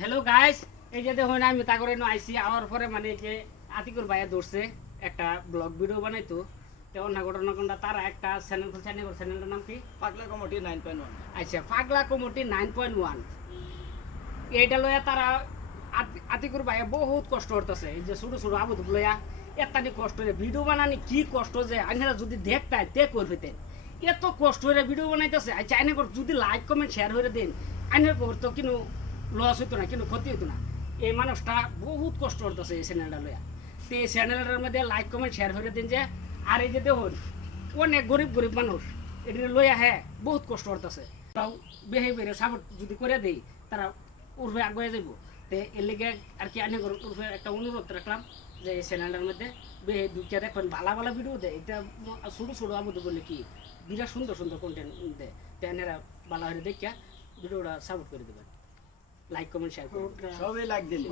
Hello guys, এই যে দেখুন আমি তা করে আইসি আওয়ার পরে মানে যে আতিকুর ভাইয়া ধরছে একটা ব্লগ ভিডিও বানাইতো। তো অন্য ঘটনা কোনটা তারা একটা চ্যানেল খুলছে, চ্যানেলটার নাম কি? পাগলা কমিটি 9.1। আচ্ছা, পাগলা কমিটি 9.1। এইটা লইয়া তারা আতিকুর ভাইয়া বহুত কষ্ট করতেছে। এই যে ছোট ছোট আবুদ লইয়া এতানি কষ্ট করে ভিডিও বানানি, কি কষ্ট যে আইনারা যদি দেখতাই তে করবে। এত কষ্ট করে ভিডিও বানাইতেছে। আচ্ছা, আইনে যদি লাইক কমেন্ট শেয়ার করে দেন আইনের তো কিন্তু লস হইতো না, কিন্তু ক্ষতি হইতো না। এই মানুষটা বহুত কষ্ট করতেছে এই চ্যানেলটা লইয়া। তো এই চ্যানেলটার মধ্যে লাইক কমেন্ট শেয়ার করে দিন যে। আর এই যে দেখুন অনেক গরিব গরিব মানুষ এটা লইয়া হ্যাঁ বহুত কষ্ট করতেছে। তাও বিহেভিয়ারে সাপোর্ট যদি করে দেই তারা উর্ফে আগুয়ে যাব। তো এর লেগে আর কি আইনে উর্ফে একটা অনুরোধ রাখলাম যে এই চ্যানেলটার মধ্যে দুইটা দেখবেন ভালো ভালো ভিডিও দেয়। এটা ছোটো ছোটো আবুদ বলে কি বিরাট সুন্দর সুন্দর কন্টেন্ট দেয়। তো এনারা ভালো হয়ে দেখিয়া ভিডিওটা সাপোর্ট করে দেবেন, লাইক কমেন্ট শেয়ার করবেন, সবাই লাইক দিলে।